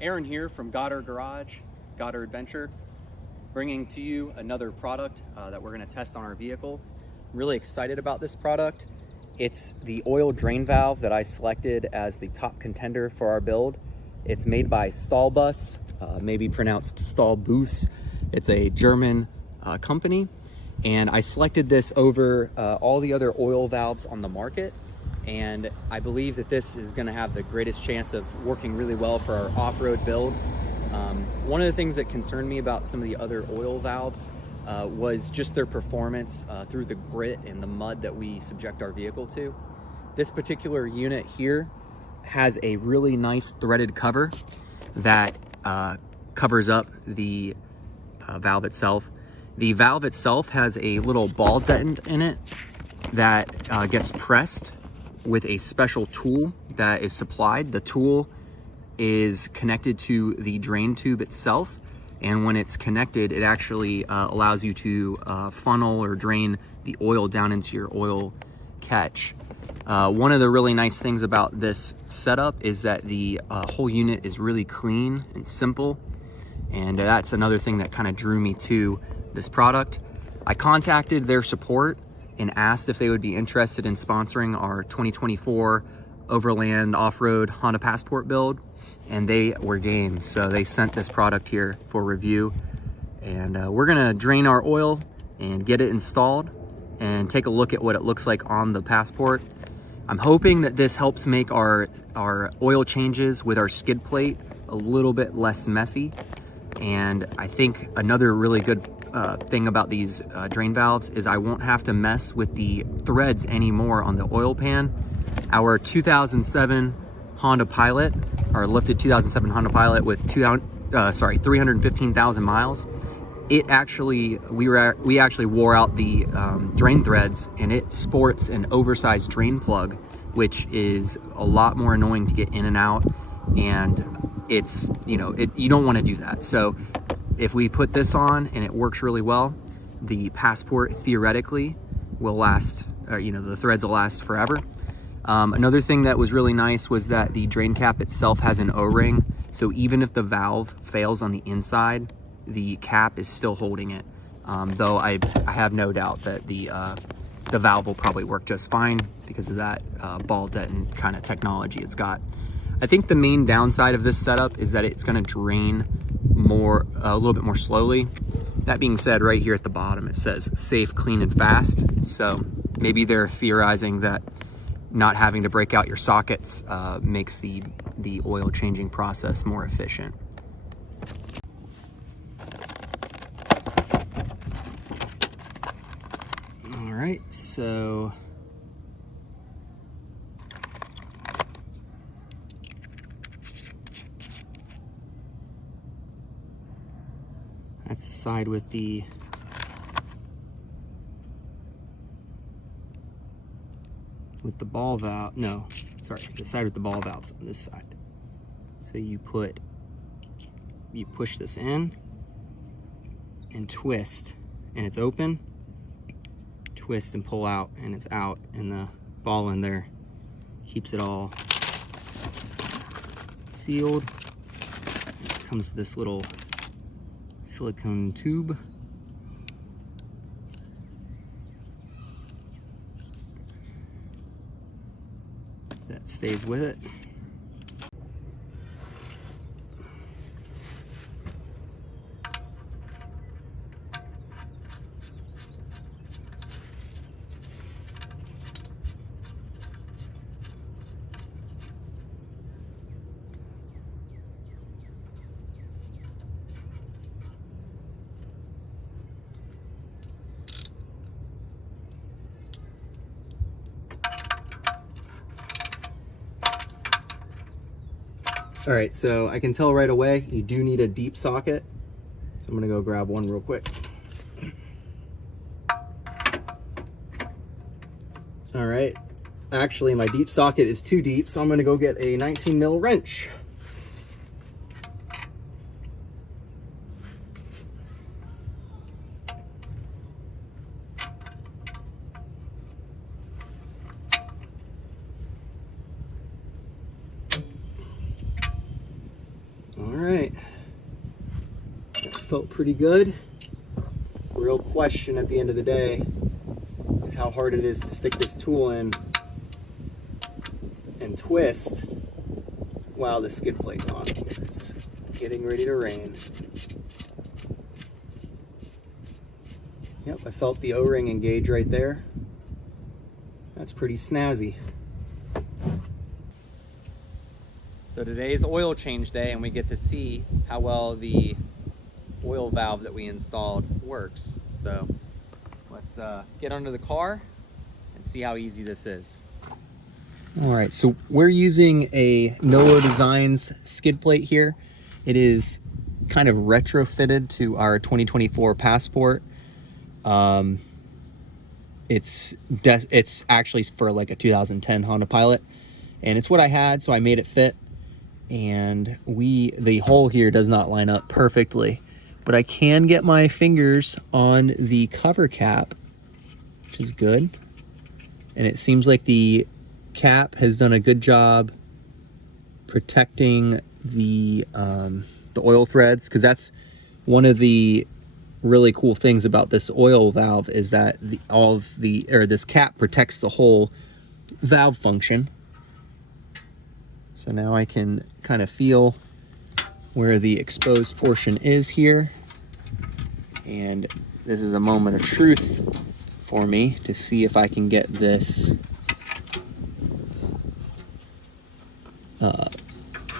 Aaron here from Goddard Garage, Goddard Adventure, bringing to you another product that we're going to test on our vehicle. I'm really excited about this product. It's the oil drain valve that I selected as the top contender for our build. It's made by Stahlbus, maybe pronounced Stahlbus. It's a German company, and I selected this over all the other oil valves on the market. And I believe that this is going to have the greatest chance of working really well for our off-road build. One of the things that concerned me about some of the other oil valves was just their performance through the grit and the mud that we subject our vehicle to. This particular unit here has a really nice threaded cover that covers up the valve itself. The valve itself has a little ball detent in it that gets pressed with a special tool that is supplied. The tool is connected to the drain tube itself, and when it's connected, it actually allows you to funnel or drain the oil down into your oil catch. One of the really nice things about this setup is that the whole unit is really clean and simple, and that's another thing that kind of drew me to this product. I contacted their support and asked if they would be interested in sponsoring our 2024 Overland Off-Road Honda Passport build, and they were game. So they sent this product here for review, and we're gonna drain our oil and get it installed and take a look at what it looks like on the Passport. I'm hoping that this helps make our oil changes with our skid plate a little bit less messy. And I think another really good thing about these drain valves is I won't have to mess with the threads anymore on the oil pan. Our 2007 Honda Pilot, our lifted 2007 Honda Pilot with 315,000 miles, it actually, we actually wore out the drain threads, and it sports an oversized drain plug, which is a lot more annoying to get in and out, and it's, you don't want to do that. So if we put this on and it works really well, the Passport theoretically will last, the threads will last forever. Another thing that was really nice was that the drain cap itself has an O-ring, so even if the valve fails on the inside, the cap is still holding it. Though I have no doubt that the valve will probably work just fine because of that ball detent kind of technology it's got. I think the main downside of this setup is that it's going to drain a little bit more slowly. That being said, right here at the bottom it says safe, clean, and fast. So maybe they're theorizing that not having to break out your sockets makes the oil changing process more efficient. All right, so that's the side with the ball valve. No, sorry, the side with the ball valves on this side. So you push this in and twist, and it's open. Twist and pull out, and it's out, and the ball in there keeps it all sealed. It comes with this little silicone tube. That stays with it. All right, so I can tell right away you do need a deep socket. So I'm gonna go grab one real quick. All right, actually my deep socket is too deep, so I'm gonna go get a 19 mil wrench. All right, it felt pretty good. Real question at the end of the day is how hard it is to stick this tool in and twist while the skid plate's on. It's getting ready to rain. Yep, I felt the O-ring engage right there. That's pretty snazzy. So today's oil change day, and we get to see how well the oil valve that we installed works. So let's get under the car and see how easy this is. All right, so we're using a Nolo Designs skid plate here. It is kind of retrofitted to our 2024 Passport. It's actually for like a 2010 Honda Pilot, and it's what I had, so I made it fit. And the hole here does not line up perfectly, but I can get my fingers on the cover cap, which is good. And it seems like the cap has done a good job protecting the oil threads, because that's one of the really cool things about this oil valve, is that this cap protects the whole valve function. So now I can kind of feel where the exposed portion is here. And this is a moment of truth for me to see if I can get this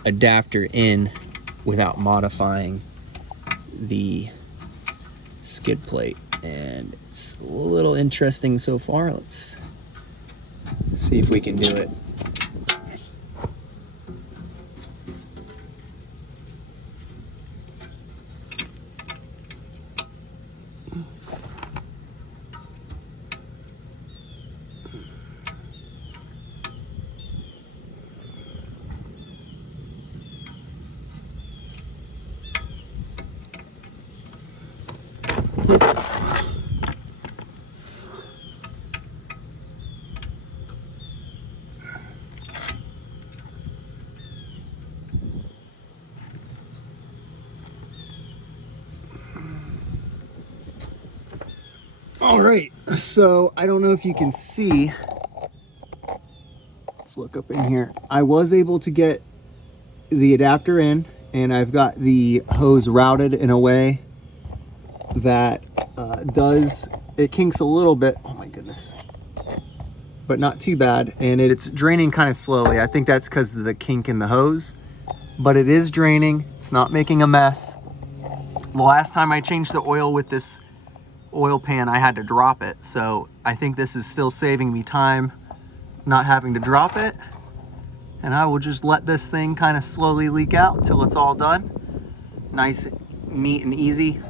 adapter in without modifying the skid plate. And it's a little interesting so far. Let's see if we can do it. All right, so I don't know if you can see. Let's look up in here. I was able to get the adapter in, and I've got the hose routed in a way that it kinks a little bit. Oh my goodness. But not too bad, and it's draining kind of slowly. I think that's because of the kink in the hose, but it is draining. It's not making a mess. The last time I changed the oil with this oil pan, I had to drop it, so I think this is still saving me time not having to drop it, and I will just let this thing kind of slowly leak out until it's all done. Nice, neat, and easy.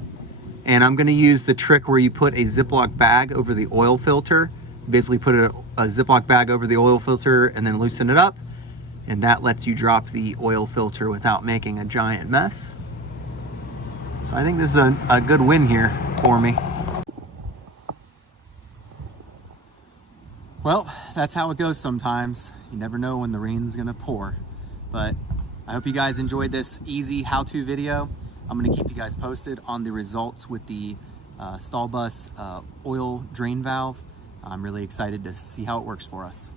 And I'm going to use the trick where you put a Ziploc bag over the oil filter. Basically put a Ziploc bag over the oil filter and then loosen it up, and that lets you drop the oil filter without making a giant mess. So I think this is a good win here for me. Well, that's how it goes sometimes. You never know when the rain's gonna pour. But I hope you guys enjoyed this easy how-to video. I'm gonna keep you guys posted on the results with the Stahlbus oil drain valve. I'm really excited to see how it works for us.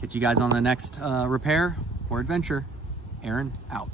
Catch you guys on the next repair or adventure. Aaron, out.